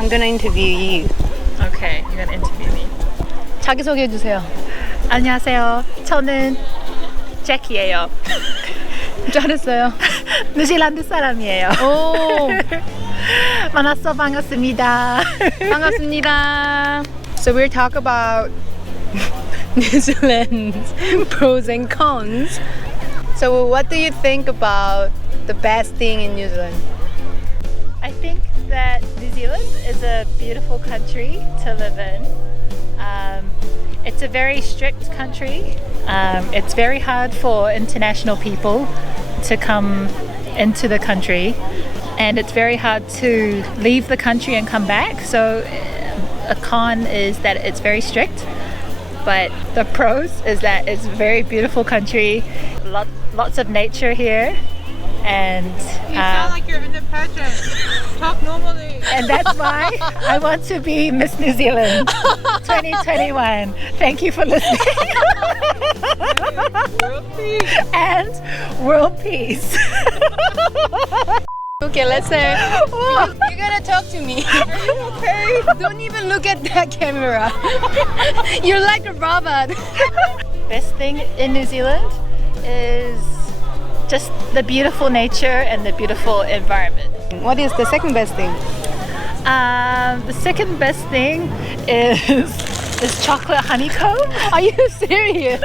I'm gonna interview you. Okay, you're gonna interview me. 자기소개해 주세요. 안녕하세요. 저는 제키예요. 잘했어요. 뉴질랜드 사람이에요. 오, 만나서 반갑습니다. 반갑습니다. So we'll talk about New Zealand's pros and cons. So what do you think about the best thing in New Zealand? I think that New Zealand is a beautiful country to live in. It's a very strict country. It's very hard for international people to come into the country, and it's very hard to leave the country and come back. So a con is that it's very strict, but the pros is that it's a very beautiful country, lots of nature here, and You sound like you're in a pageant. Talk normally. and that's why I want to be Miss New Zealand 2021. Thank you for listening. World peace. And world peace. Okay, let's say you gotta talk to me. Okay. Don't even look at that camera. You're like a robot. Best thing in New Zealand is just the beautiful nature and the beautiful environment. What is the second best thing? The second best thing is chocolate honeycomb. Are you serious?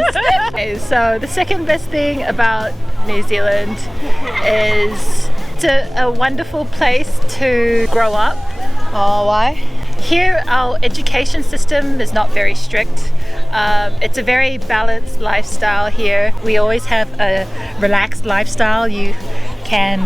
Okay, so the second best thing about New Zealand is it's a wonderful place to grow up. Oh, why? Here, our education system is not very strict. It's a very balanced lifestyle here. We always have a relaxed lifestyle. You can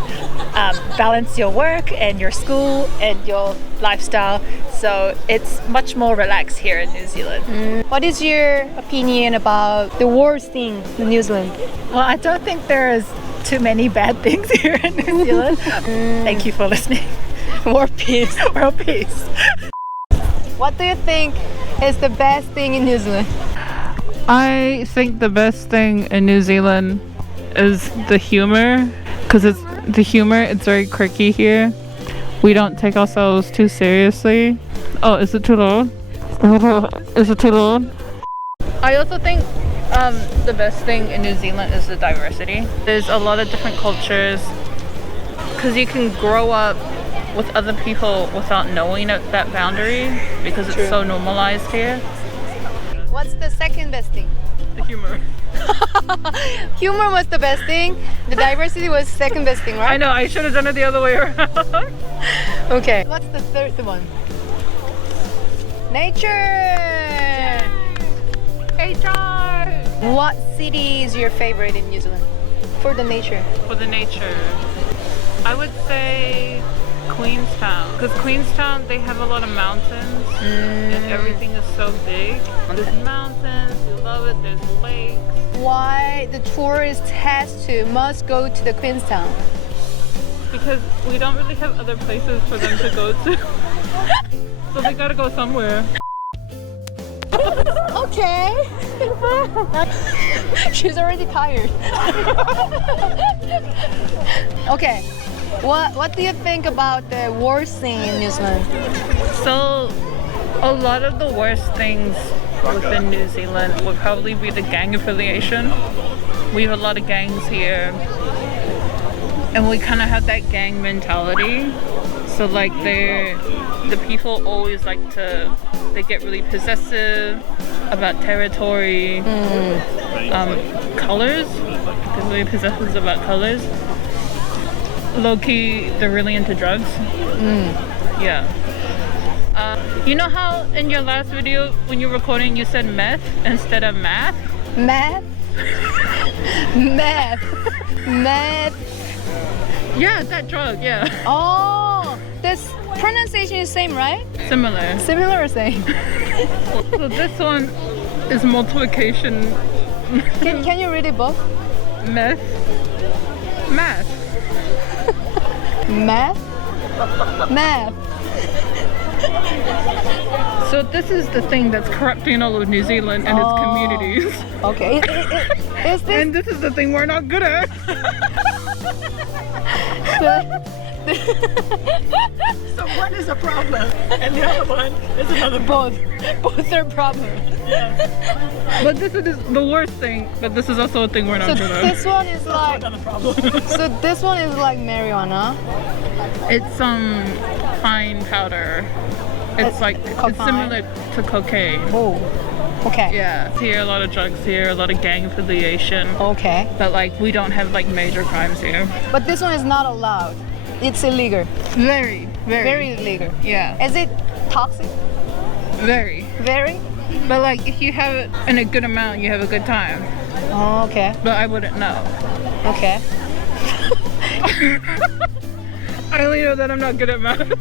balance your work and your school and your lifestyle. So it's much more relaxed here in New Zealand. What is your opinion about the worst thing in New Zealand? Well, I don't think there is too many bad things here in New Zealand. Thank you for listening. World peace. World peace. What do you think is the best thing in New Zealand? I think the best thing in New Zealand is the humor, because it's very quirky here. We don't take ourselves too seriously. Oh, is it too loud? Is it too loud? I also think the best thing in New Zealand is the diversity. There's a lot of different cultures because you can grow up with other people without knowing that boundary because it's so normalized here. What's the second best thing? The humor. Humor was the best thing. The diversity was second best thing, I right? know, I should have done it the other way around. Okay. What's the third one? Nature. HR! What city is your favorite in New Zealand for the nature? For the nature, I would say Queenstown, because Queenstown, they have a lot of mountains and everything is so big. There's mountains, we love it, there's lakes. Why the tourist must go to the Queenstown? Because we don't really have other places for them to go to. So they gotta go somewhere. Okay. She's already tired. Okay. What do you think about the worst thing in New Zealand? So, a lot of the worst things within New Zealand would probably be the gang affiliation. We have a lot of gangs here, and we kind of have that gang mentality. So, like, the people always they get really possessive about territory, colors. They're really possessive about colors. Low-key, they're really into drugs. Yeah. You know how in your last video when you're recording you said meth instead of math? Math? Math. Math. Yeah, that drug, yeah. Oh, this pronunciation is same, right? Similar. Similar or same? So this one is multiplication. Can you read it both? Meth. Math. Math? Math. So this is the thing that's corrupting all of New Zealand and its communities. Okay. Is this And this is the thing we're not good at. So one is a problem, and the other one is another problem. both are problems. But this is the worst thing, but this is also a thing we're So not good at. this one is like Another problem. so this one is like marijuana. It's some fine powder. It's like it's cocaine. similar to cocaine. Oh, okay. Yeah, here a lot of drugs here, a lot of gang affiliation. Okay. But like we don't have like major crimes here. But this one is not allowed. It's illegal. Very, Very illegal. Yeah, Is it toxic? very. Very? But like if you have it in a good amount, you have a good time. Oh, okay. But I wouldn't know. Okay. I only know that I'm not good at math.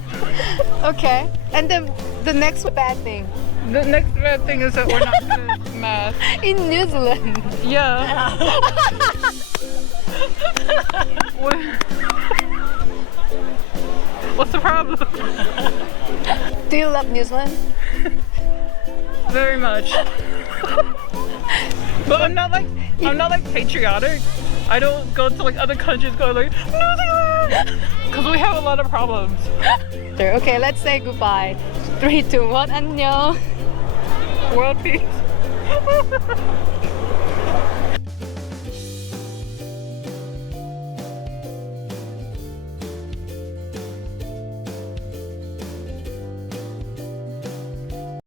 Okay. And then the next bad thing. The next bad thing is that we're not good at math. In New Zealand. Yeah. What's the problem? Do you love New Zealand? Very much. But I'm not like patriotic. I don't go to like other countries going like New Zealand because we have a lot of problems. Sure. Okay, let's say goodbye. 3, 2, 1, 안녕. World peace.